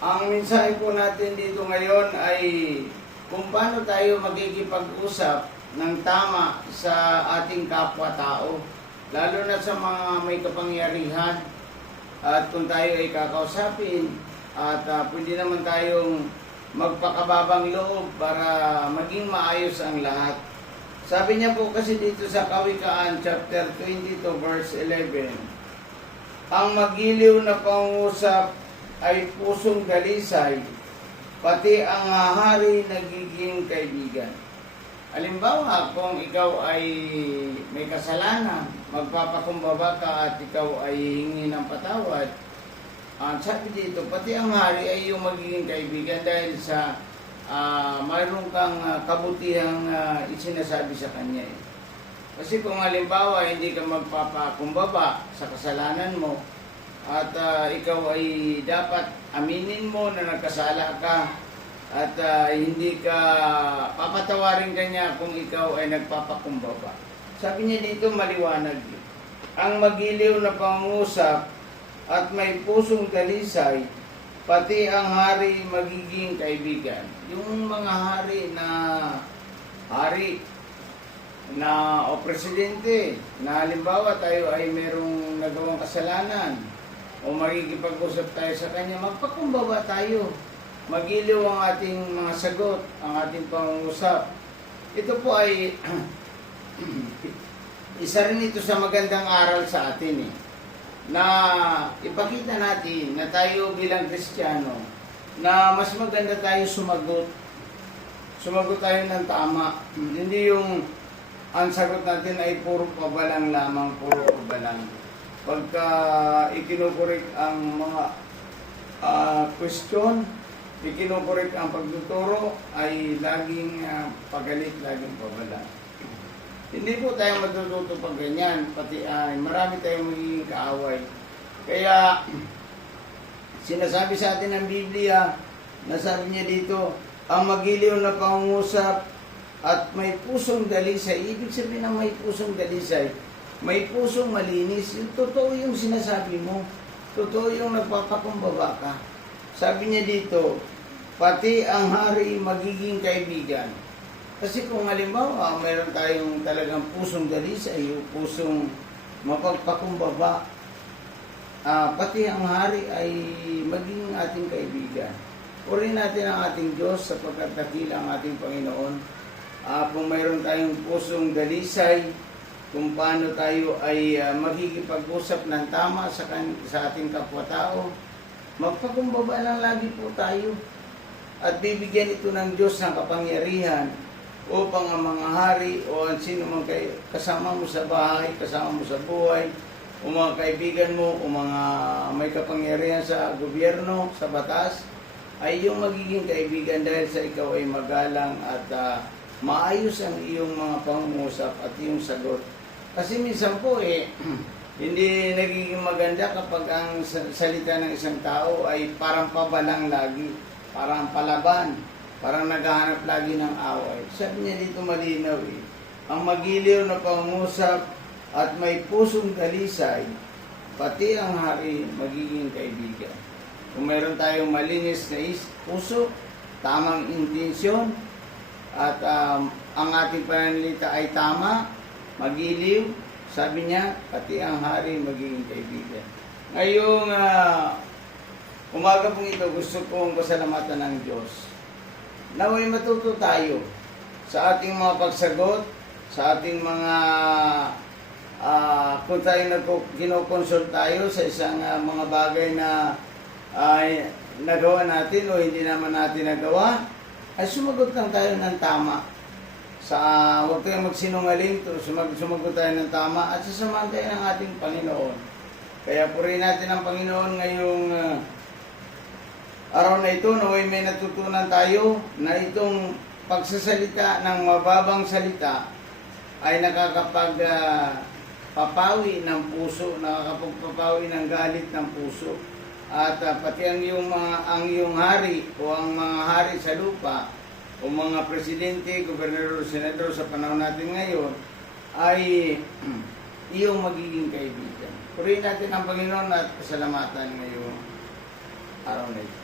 Ang mensahe po natin dito ngayon ay kung paano tayo magkikipag-usap ng tama sa ating kapwa-tao, lalo na sa mga may kapangyarihan, at kung tayo ay kakausapin at pwede naman tayong magpakababang loob para maging maayos ang lahat. Sabi niya po kasi dito sa Kawikaan chapter 22 verse 11, ang magiliw na pangusap ay pusong dalisay, pati ang hahari nagiging kaibigan. Halimbawa, kung ikaw ay may kasalanan, magpapakumbaba ka at ikaw ay hingi ng patawad, sabi dito, pati ang hari ay yung magiging kaibigan dahil sa mayroon kang kabutihang isinasabi sa kanya. Kasi kung halimbawa hindi ka magpapakumbaba sa kasalanan mo, at ikaw ay dapat aminin mo na nagkasala ka at hindi ka papatawarin kanya kung ikaw ay nagpapakumbaba. Sabi niya dito maliwanag, ang magiliw na pangusap at may pusong dalisay, pati ang hari magiging kaibigan. Yung mga hari na o presidente, na halimbawa tayo ay merong nagawang kasalanan, o makikipag-usap tayo sa kanya, magpakumbaba tayo. Magiliw ang ating mga sagot, ang ating pangungusap. Ito po ay isa rin ito sa magandang aral sa atin na ipakita natin na tayo bilang Kristiyano na mas maganda tayo sumagot. Sumagot tayo ng tama. Hindi yung ang sagot natin ay puro pabalang lamang, puro pabalang. Pagka ikinukorek ang mga question, ikinukorek ang pagtuturo, ay laging pagalit, laging pabala. Hindi po tayo matututo pag ganyan, pati marami tayong magiging kaaway. Kaya sinasabi sa atin ng Biblia, nasabi niya dito, ang magiliw na pangungusap at may pusong dalisay. Ibig sabihin ng may pusong dalisay, may pusong malinis, yung totoo yung sinasabi mo, totoo yung nagpapakumbaba ka. Sabi niya dito, pati ang hari magiging kaibigan. Kasi kung halimbawa, mayroon tayong talagang pusong dalisay, yung pusong mapagpakumbaba, pati ang hari ay maging ating kaibigan. Purihin natin ang ating Diyos sapagkat dakila ang ating Panginoon. Kung mayroon tayong pusong dalisay, kung paano tayo ay magkikipag-usap ng tama sa ating kapwa-tao, magpakumbaba lang lagi po tayo. At bibigyan ito ng Diyos ng kapangyarihan upang ang mga hari o ang sino man kasama mo sa bahay, kasama mo sa buhay, o mga kaibigan mo, o mga may kapangyarihan sa gobyerno, sa batas, ay yung magiging kaibigan dahil sa ikaw ay magalang at maayos ang iyong mga pangungusap at iyong sagot. Kasi minsan po hindi nagiging maganda kapag ang salita ng isang tao ay parang pabalang lagi, parang palaban, parang naghahanap lagi ng away. Sabi niya dito malinaw ang magiliw na pangungusap at may pusong dalisay, pati ang hari magiging kaibigan. Kung mayroon tayong malinis na puso, tamang intensyon, at ang ating pananalita ay tama, magiliw, sabi niya, pati ang hari magiging kaibigan. Ngayong umaga pong ito, gusto kong pasalamatan ng Diyos. Naway matuto tayo sa ating mga pagsagot, sa ating mga kung tayo kinokonsult tayo sa isang mga bagay na nagawa natin o hindi naman natin nagawa, ay sumagot lang tayo ng tama. Huwag tayong magsinungaling, sumagot tayo ng tama at sasamahan tayo ng ating Panginoon. Kaya purihin natin ang Panginoon ngayong araw na ito, naway may natutunan tayo na itong pagsasalita ng mababang salita ay nakakapagpapawi ng puso, nakakapagpapawi ng galit ng puso. At pati ang iyong hari o ang mga hari sa lupa, o mga presidente, gobernador, senador sa panahon natin ngayon, ay iyong magiging kaibigan. Purihin natin ang Panginoon at pasalamatan ngayong araw na ito.